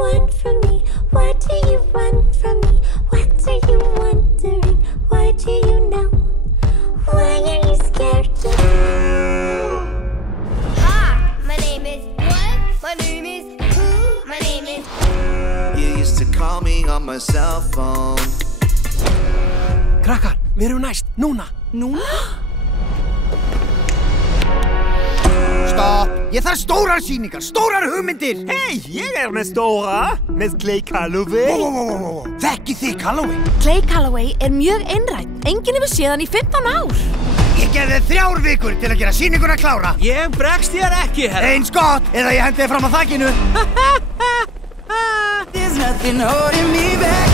want from me? Why do you run from me? What are you wondering? Why do you know? Why are you scared to know? Hi, my name is what? My name is who? My name is You used to call me on my cell phone. Krakkar, við erum næst, núna. Núna? Stopp! Ég þarf stórar sýningar, stórar hugmyndir! Hey, ég með stóra, með Clay Calloway. Þekkið þið Calloway? Clay Calloway mjög einrætt. Enginn hefur séð hann í 15 ár. Ég gerði 3 vikur til að gera sýninguna klára. Ég bregst þér ekki, herra. Eins gott, eða ég hendi þið fram á þakinu. There's nothing holding me back.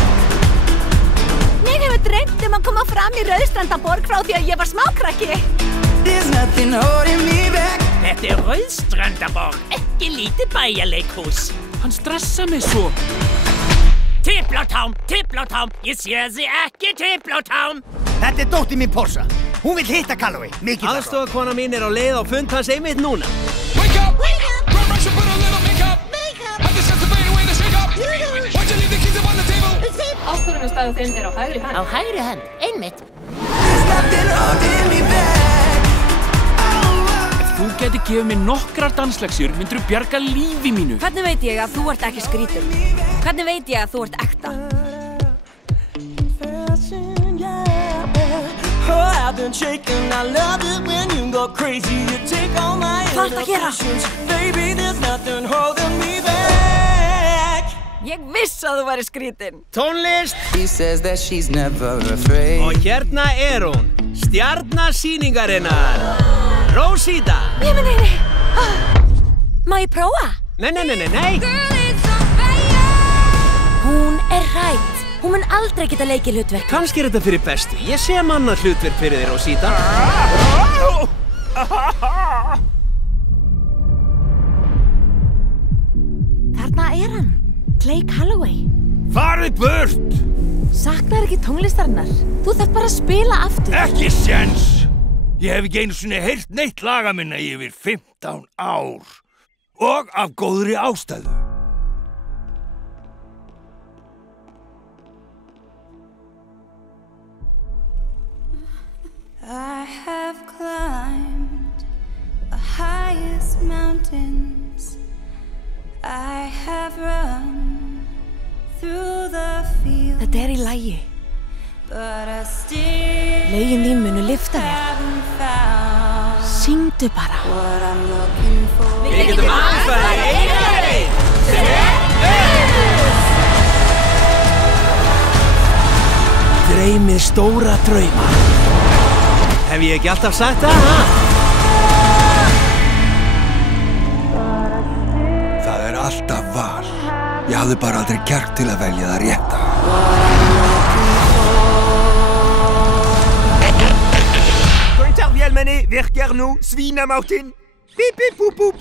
Mig hefur dreymt að koma fram í Rauðstrandaborg frá því að ég var smákrakki. There's nothing holding me back. Þetta Rauðstrandaborg, ekki lítið bæjarleikhús. Hann stressa mig svo. Tipplátám, ég sé þið ekki tipplátám. Þetta dóttir mín Porsa. Hún vill hitta Calloway, mikið það. Aðstofakona mín á leið á fund hans einmitt núna. Wake up! Run, rush, and put a little makeup. Have the sense to fade away the shake up. Why'd you leave the keys up on the table? Ákvörðunarstaður þinn á hægri hönd. Á hægri hönd, einmitt. There's nothing holding me back. Ef þú gæti gefið mér nokkrar dansleksjur, myndirðu bjarga lífi mínu. Hvernig veit ég að þú ert ekki skrítinn? Hvernig veit ég að þú ert ekta? Oh, I've been shaking. I love it when you go crazy. You take all my emotions. Baby, there's nothing holding me back. Ég viss að þú væri skrítinn. Tónlist. She says that she's never afraid. Og hérna hún, stjarna sýningarinnar. Rosita. Ég meni. Má ég prófa? Nei. Hún hrædd. Hún mun aldrei geta leikið hlutverk. Kannski þetta fyrir bestu. Ég sé annað hlutverk fyrir þér, Rosita. Þarna hann. Clay Calloway. Farið burt! Saknar ekki tónlistarinnar. Þú þarf bara að spila aftur. Ekki séns! Ég hef ekki einu sinni heyrt neitt laga minna í yfir 15 ár. Og af góðri ástæðu. I have climbed the highest mountains. I have run through the fields. Þetta í lagi. But I still Lögin þín munu lyfta þér. haven't found Syngdu bara. what I'm looking for. Við getum aðeins bara einn. Dreymið stóra drauma. Hef ég ekki alltaf sagt það, ha? Það alltaf val. Ég hafði bara aldrei kjark til að velja það rétta. Interviel mané, vers Carnot, Svinamautin. Pip pip poup poup.